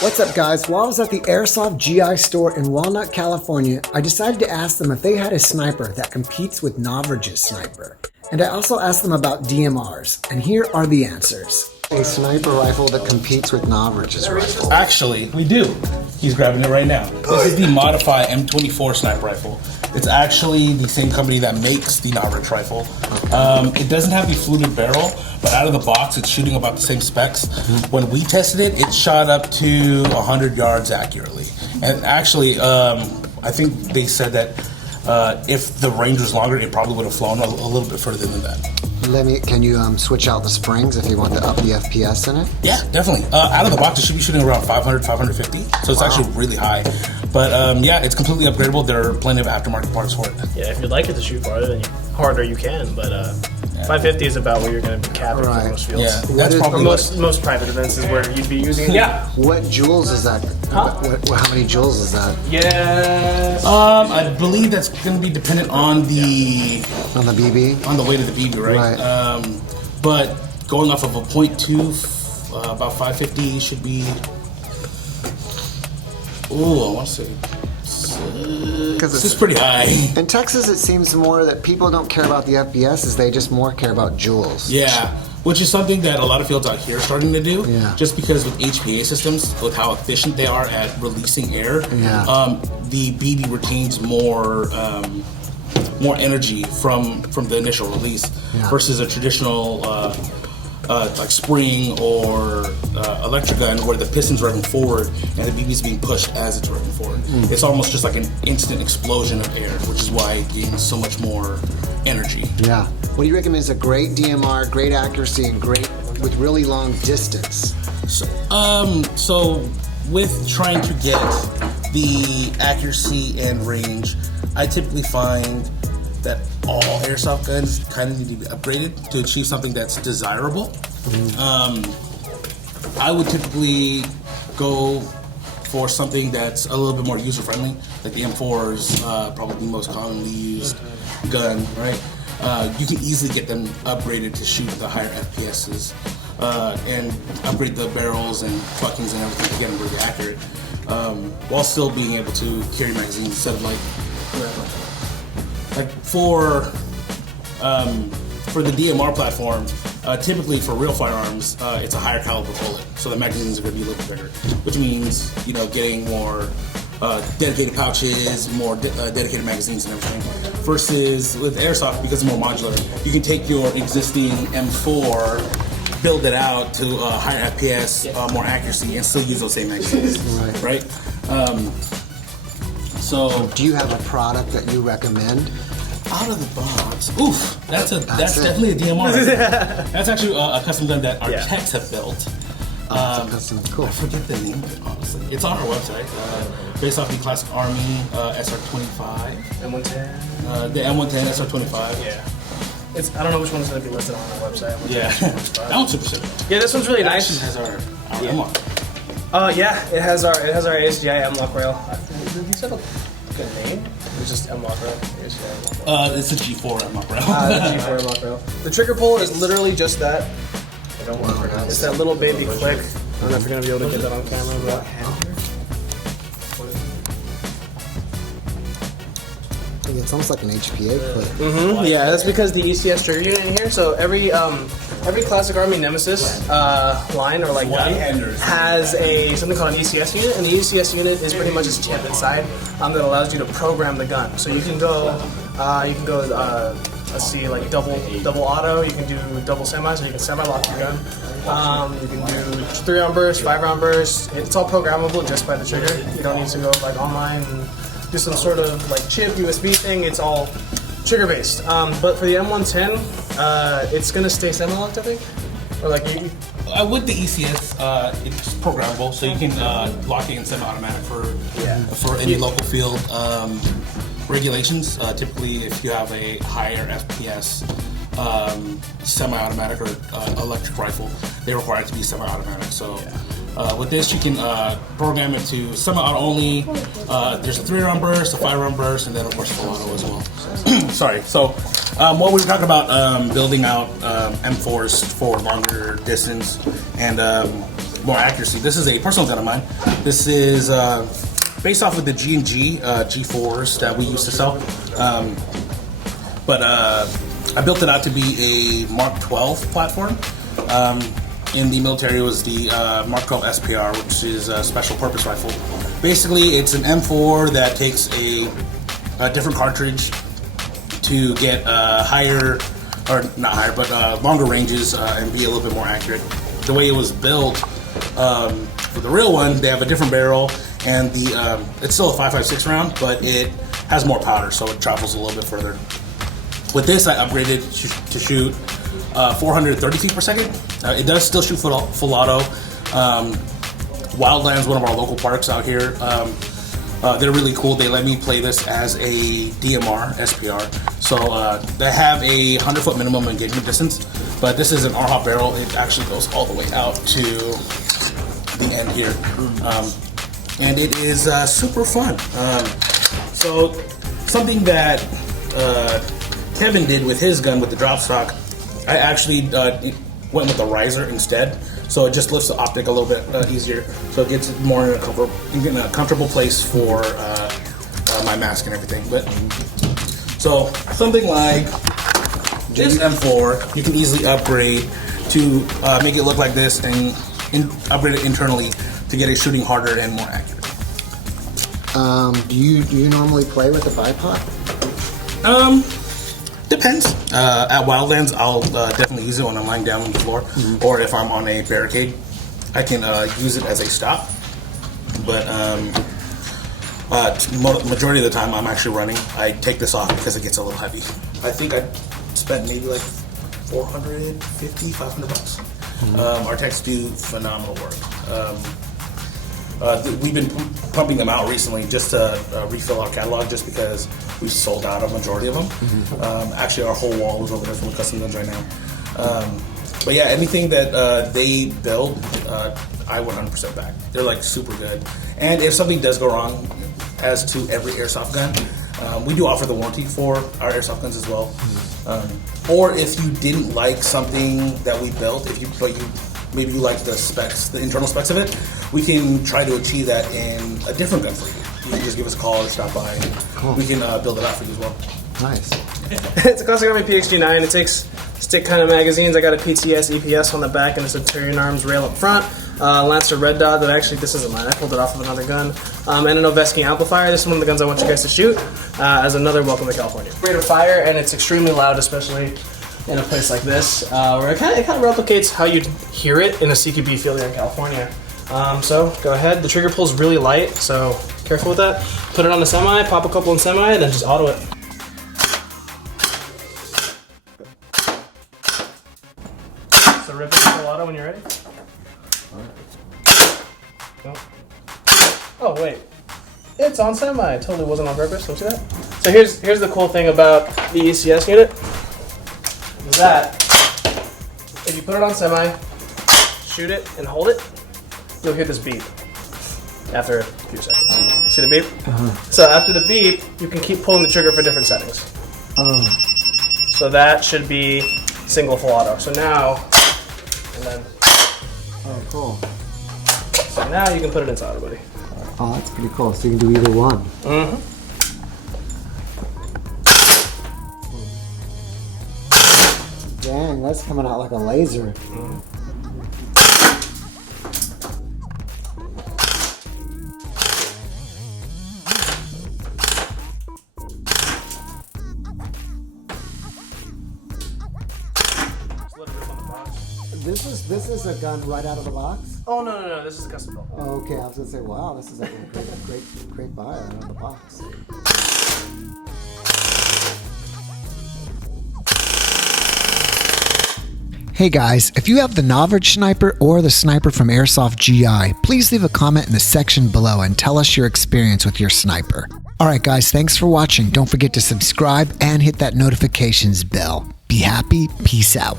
What's up, guys? While I was at the Airsoft G.I store in Walnut, California, I decided to ask them if they had a sniper that competes with Novritsch's sniper. And I also asked them about DMRs, and here are the answers. A sniper rifle that competes with Novritsch's rifle. Actually, we do. He's grabbing it right now. This is the Modified M24 Sniper Rifle. It's actually the same company that makes the Novritsch rifle. It doesn't have the fluted barrel, but out of the box, it's shooting about the same specs. When we tested it, it shot up to 100 yards accurately. And actually, I think they said that if the range was longer, it probably would have flown a little bit further than that. Can you switch out the springs if you want to up the FPS in it? Yeah, definitely. Out of the box, it should be shooting around 500, 550. So it's actually really high. But yeah, it's completely upgradable. There are plenty of aftermarket parts for it. Yeah, if you'd like it to shoot harder, you can. But 550 is about where you're going to be capping for most fields. Yeah, that's probably most private events is where you'd be using it. Yeah. What joules is that? Huh? How many joules is that? Yes. I believe that's going to be dependent on the BB, on the weight of the BB, right? But going off of a 0.2, about 550 should be. Oh, I want to say. Because this is pretty high. In Texas, it seems more that people don't care about the FPS, they just more care about joules. Yeah, which is something that a lot of fields out here are starting to do. Yeah. Just because with HPA systems, with how efficient they are at releasing air, the BB retains more energy from the initial release versus a traditional like spring or electric gun where the piston's running forward and the BB's being pushed as it's running forward. It's almost just like an instant explosion of air, which is why it gains so much more energy. Yeah. What do you recommend is a great DMR, great accuracy, and great with really long distance? So with trying to get the accuracy and range, I typically find that all airsoft guns kind of need to be upgraded to achieve something that's desirable. I would typically go for something that's a little bit more user-friendly, like the M4 is probably the most commonly used gun, right? You can easily get them upgraded to shoot the higher FPSs and upgrade the barrels and pluckings and everything to get them really accurate, while still being able to carry magazines instead of like for the DMR platform, typically for real firearms, it's a higher caliber bullet, so the magazines are going to be a little bigger, which means getting more dedicated pouches, more dedicated magazines and everything. Versus with airsoft, because it's more modular, you can take your existing M4, build it out to a higher FPS, more accuracy, and still use those same magazines, right? So, do you have a product that you recommend? Out of the box, oof! That's definitely a DMR. That's actually a custom gun that our techs have built. Cool. I forget the name of it, honestly. It's on our website, based off the Classic Army SR-25. M110. The M110 SR-25. Yeah. I don't know which one's going to be listed on our website. Yeah. That one's super sick. Yeah, this one's really nice. It has our M-lock. Yeah, it has our Airsoft G.I M-lock rail. Did you set a good name? It's just M-lock rail. It's a G4 M-lock rail. The G4 M-lock rail. The trigger pull is literally just that. It's that little baby click. I don't know if you're going to be able to get that on camera, but... It's almost like an HPA clip. Yeah, that's because the ECS trigger unit in here. So every Classic Army Nemesis line or like gun has something called an ECS unit, and the ECS unit is pretty much a chip inside that allows you to program the gun. So you can go let's see, like double auto. You can do double semi, so you can semi-lock your gun. You can do 3-round burst, 5-round burst. It's all programmable just by the trigger. You don't need to go like online and do some sort of like chip USB thing. It's all trigger based. But for the M110, it's gonna stay semi-locked, I think. Or like with the ECS, it's programmable, so you can lock it in semi-automatic for any local field regulations. Typically, if you have a higher FPS semi-automatic or electric rifle, they require it to be semi-automatic. So with this, you can program it to semi-auto only. There's a 3-round burst, a 5-round burst, and then of course full auto as well. Sorry. So what we were talking about, building out M4s for longer distance, and more accuracy. This is a personal gun of mine. This is based off of the G&G G4s that we used to sell. But I built it out to be a Mark 12 platform. In the military, it was the Mark 12 SPR, which is a special purpose rifle. Basically, it's an M4 that takes a different cartridge to get higher, or not higher, but longer ranges and be a little bit more accurate. The way it was built, for the real one, they have a different barrel, and it's still a 5.56 round, but it has more powder, so it travels a little bit further. With this, I upgraded to shoot 430 feet per second. It does still shoot full auto. Wildlands, one of our local parks out here, they're really cool. They let me play this as a DMR SPR. So they have a 100-foot minimum engagement distance, but this is an RHOP barrel. It actually goes all the way out to the end here. And it is super fun. So something that Kevin did with his gun with the drop stock, I actually went with a riser instead, so it just lifts the optic a little bit easier, so it gets more in a comfortable place for my mask and everything. But so something like this M4, you can easily upgrade to make it look like this and upgrade it internally to get it shooting harder and more accurate. Do you normally play with the bipod? Depends. At Wildlands, I'll definitely use it when I'm lying down on the floor, or if I'm on a barricade, I can use it as a stop. But majority of the time, I'm actually running. I take this off because it gets a little heavy. I think I spent maybe like $450, $500. Our techs do phenomenal work. We've been pumping them out recently just to refill our catalog, just because we sold out a majority of them. Actually, our whole wall is over there full of custom guns right now. But yeah, anything that they build, I 100% back. They're like super good. And if something does go wrong, as to every airsoft gun, we do offer the warranty for our airsoft guns as well. Or if you didn't like something that we built, maybe you like the specs, the internal specs of it, we can try to achieve that in a different gun for you. You can just give us a call or stop by, and we can build it out for you as well. Nice. It's a classic Army PXG9. It takes stick kind of magazines. I got a PTS EPS on the back and it's a Tyrian Arms rail up front. Lancer Red Dot that actually, this isn't mine, I pulled it off of another gun. And an Noveski amplifier. This is one of the guns I want you guys to shoot as another welcome to California. Rate of fire, and it's extremely loud, especially in a place like this, where it kind of replicates how you'd hear it in a CQB field here in California. So go ahead. The trigger pull's really light, so careful with that. Put it on the semi, pop a couple in semi, and then just auto it. So rip it full auto when you're ready. No. Oh wait, it's on semi. It totally wasn't on purpose. Don't see that. So here's the cool thing about the ECS unit. That if you put it on semi, shoot it and hold it, you'll hear this beep after a few seconds. See the beep? So after the beep, you can keep pulling the trigger for different settings. So that should be single full auto. So now, and then. Oh, cool. So now you can put it inside auto, buddy. Oh, that's pretty cool. So you can do either one. Dang, that's coming out like a laser. This is a gun right out of the box? Oh no, this is a custom build. Oh, okay, I was gonna say, wow, this is like a great buy out of the box. Hey guys, if you have the Novritsch Sniper or the Sniper from Airsoft G.I, please leave a comment in the section below and tell us your experience with your sniper. Alright guys, thanks for watching. Don't forget to subscribe and hit that notifications bell. Be happy, peace out.